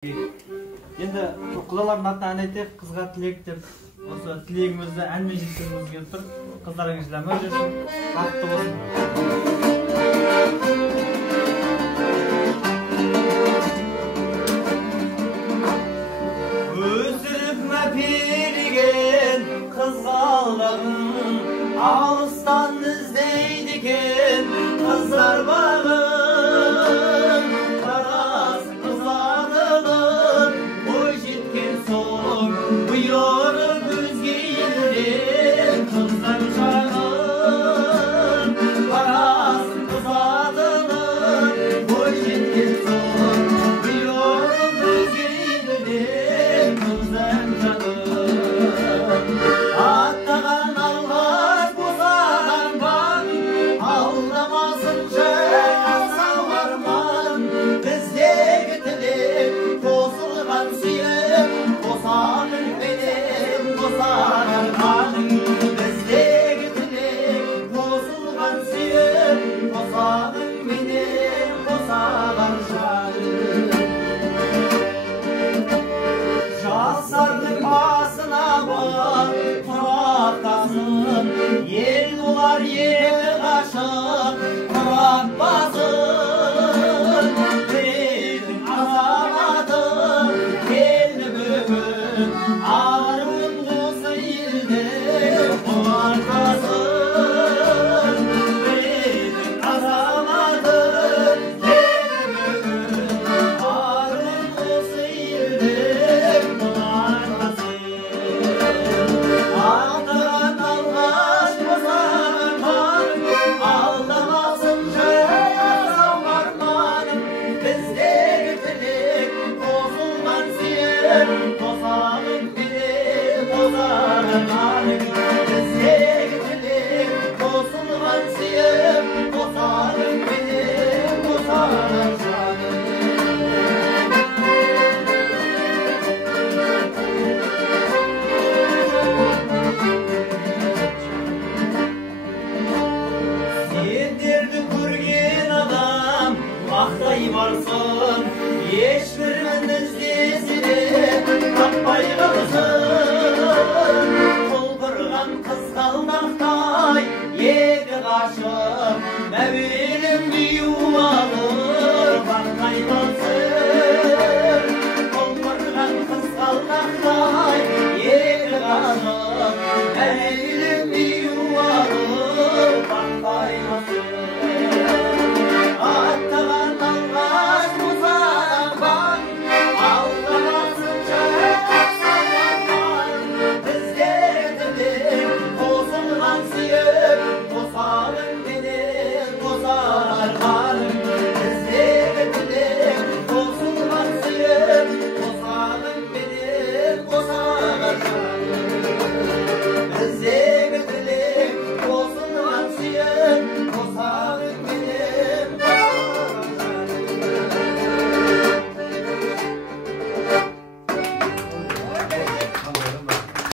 Енді құдалардың атынан ән айтайық, қызға тілек деп. Осы тілегімізді әнмен жеткізгіміз келіп тұр. Қыздарың жыламай жүрсін, бақытты болсын. Өсіріп мәпелеген қызғалдағын алыстан іздейді екен қыздар бағын. Бұйырып өзге елден қыздар жағын барасын ұзатылып бой жеткен соң бұйырып өзге елден қыздар жағын аттаған алғаш босаған бақ алдамасын жасау арман біздегі тілек қосылған сүйек қосаның менен қосар арманың біздегі тілек қосылған сүйек қосаның менен қосар жаның жастардың басына бар тұрақтасын ел олар ел ғашық тұрап басын біреудің азаматы келді бүгін армын осы елде қуантасын біреудің азаматы келді бүгін армын осы елде қуантасын аттаған алғаш босаған барың алдамасын жасау арманым біздегі тілек қосылған сүйек